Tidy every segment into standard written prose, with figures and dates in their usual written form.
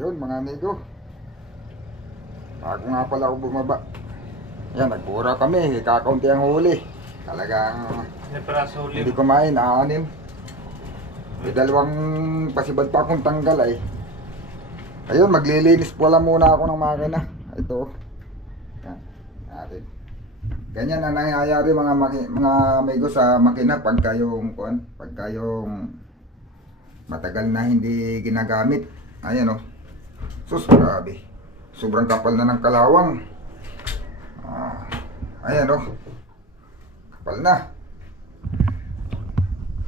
Yun mga amigo, bago nga pala ako bumaba. Yan, nagbura kami, kakaunti ang huli. Talagang hindi kumain, 6. May 2 pasibad pa akong tanggal ay. Ayun, maglilinis pala muna ako ng makina. Ito. Yan, natin. Ganyan ang nangyayari mga amigo sa makina pagka yung matagal na hindi ginagamit. Ayan o. Sus, grabe. Sobrang kapal na ng kalawang. Ayan o. Kapal na.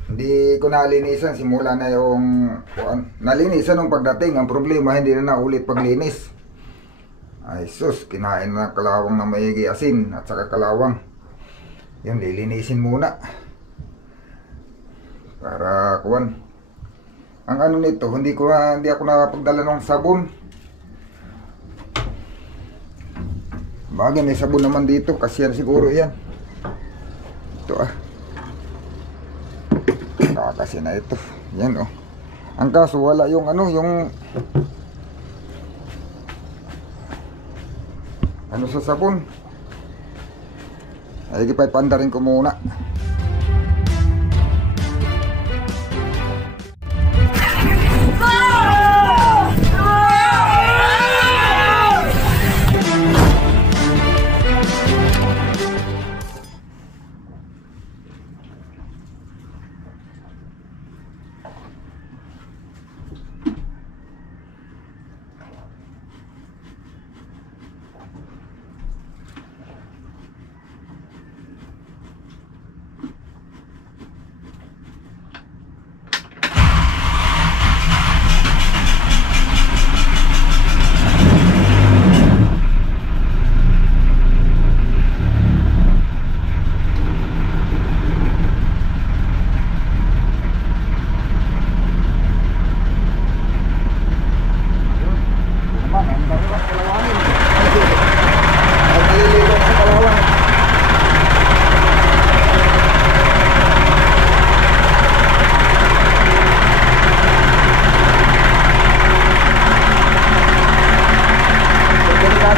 Hindi ko nalinisan. Simula na yung nalinisan nung pagdating. Ang problema, hindi na naulit paglinis. Ay sus, kinain na ng kalawang na maigi asin at saka kalawang. Yun, lilinisin muna. Para kuwan. Ang ano nito, hindi ako nakapagdala ng sabon. Bagay, may sabon naman dito. Kasi yan siguro yan. Ito kasi na ito. Yan oh. Ang kaso wala yung ano sa sabon. Ay, ipaipandarin ko muna.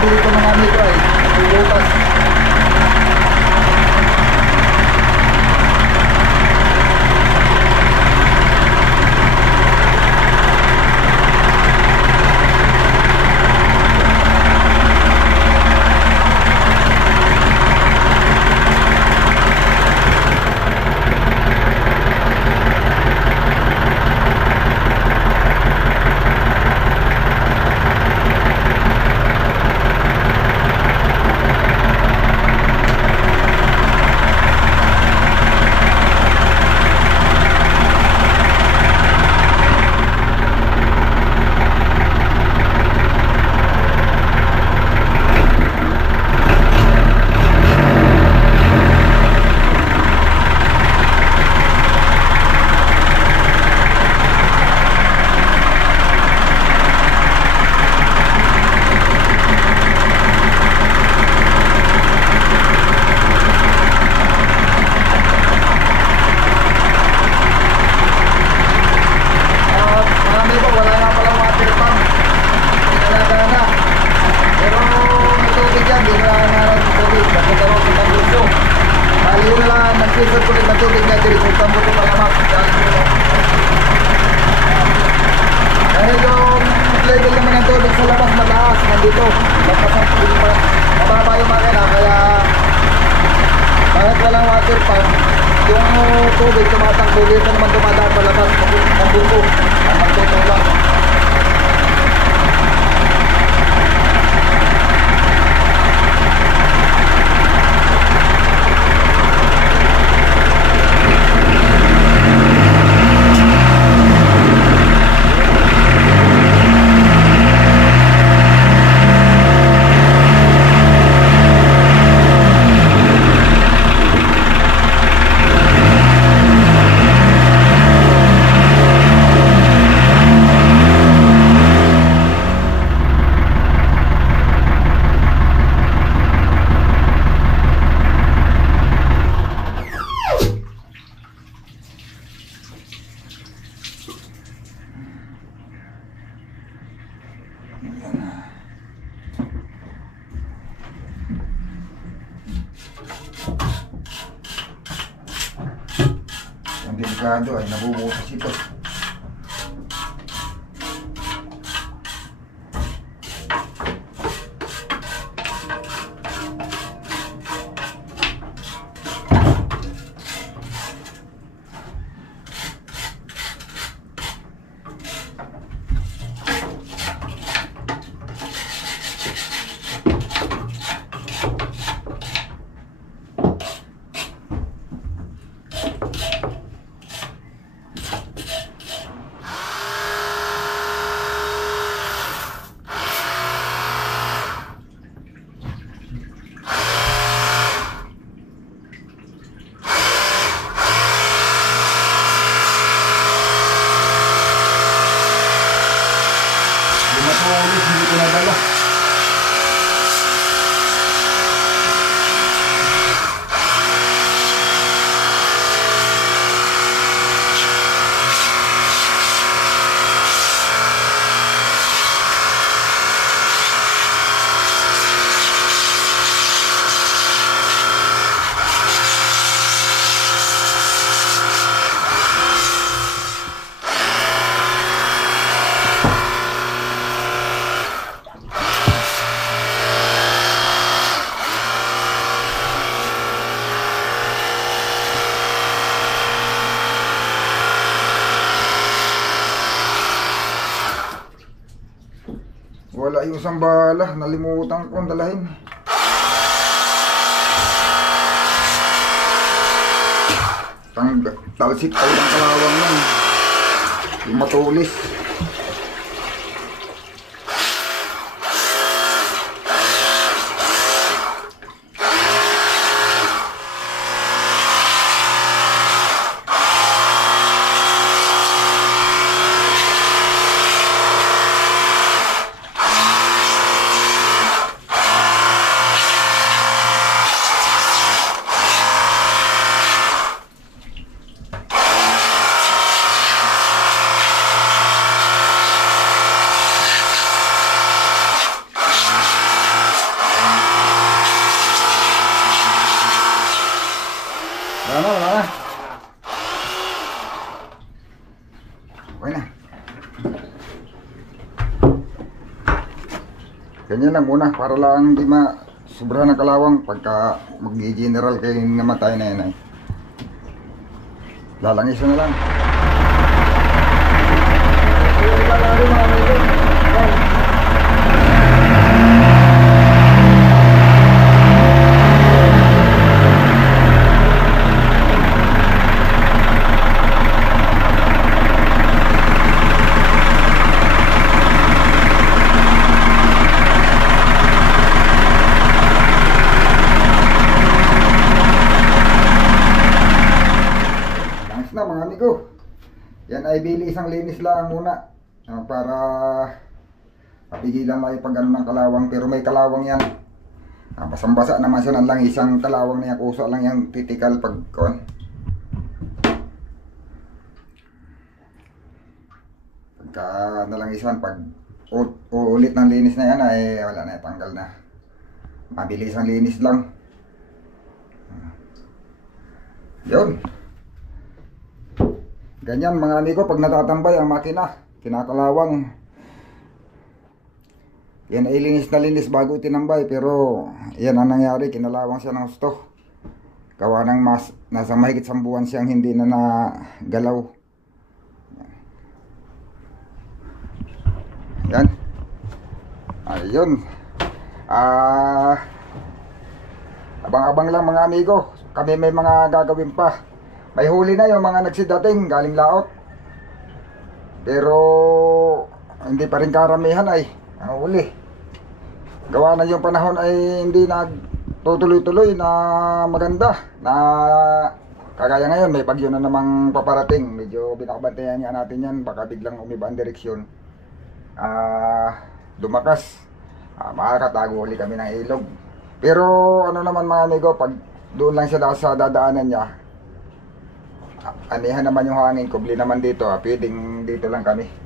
Dito mga amigo ay butas. Dahil yung level naman ng tubig sa labas mataas, nandito mababa yung makina, kaya kahit walang water pump, yung tubig tumatakbo dito naman dumadaan sa labas ng buko at magtutulak. Ang delikado ay nabubutas ito. Hindi ko nadala. Wala yung isang bala, nalimutan kong dalahin. Talsik tayo ng kalawang yan. Yung matulis. Wala na. Okay na. Ganyan lang muna para lang hindi sobra ng kalawang pagka mag-general kayo namatay na yan ay. Lalangisan na lang. Na mga amigo, yan ay bili isang linis lang muna para papigilan lang yung pag ano ng kalawang, pero may kalawang yan. Basang-basa naman siya lang, isang kalawang na yan, kusa lang yung titikal pag pagka nalangisan, pag uulit ng linis na yan ay wala na, tanggal na. Mabili isang linis lang. Yun. Ganyan mga amigo, pag natatambay ang makina, kinakalawang. Yan ay linis na linis bago tinambay, pero yan ang nangyari, kinalawang siya ng gusto. Gawa ng nasa mahigit 1 buwan siyang hindi na nagalaw. Yan. Ayun. Abang-abang lang mga amigo, kami may mga gagawin pa. May huli na yung mga nagsidating galing laot. Pero hindi pa rin karamihan ay ang huli. Gawa na yung panahon ay hindi nagtutuloy-tuloy na maganda. Na kagaya ngayon may bagyo na namang paparating. Medyo binakabantayan nga natin yan. Baka biglang umiba ang direksyon. Dumakas. Makakatago ulit kami ng ilog. Pero ano naman mga amigo, pag doon lang siya sa dadaanan niya, anihan naman yung hangin, kubli naman dito, pwedeng dito lang kami.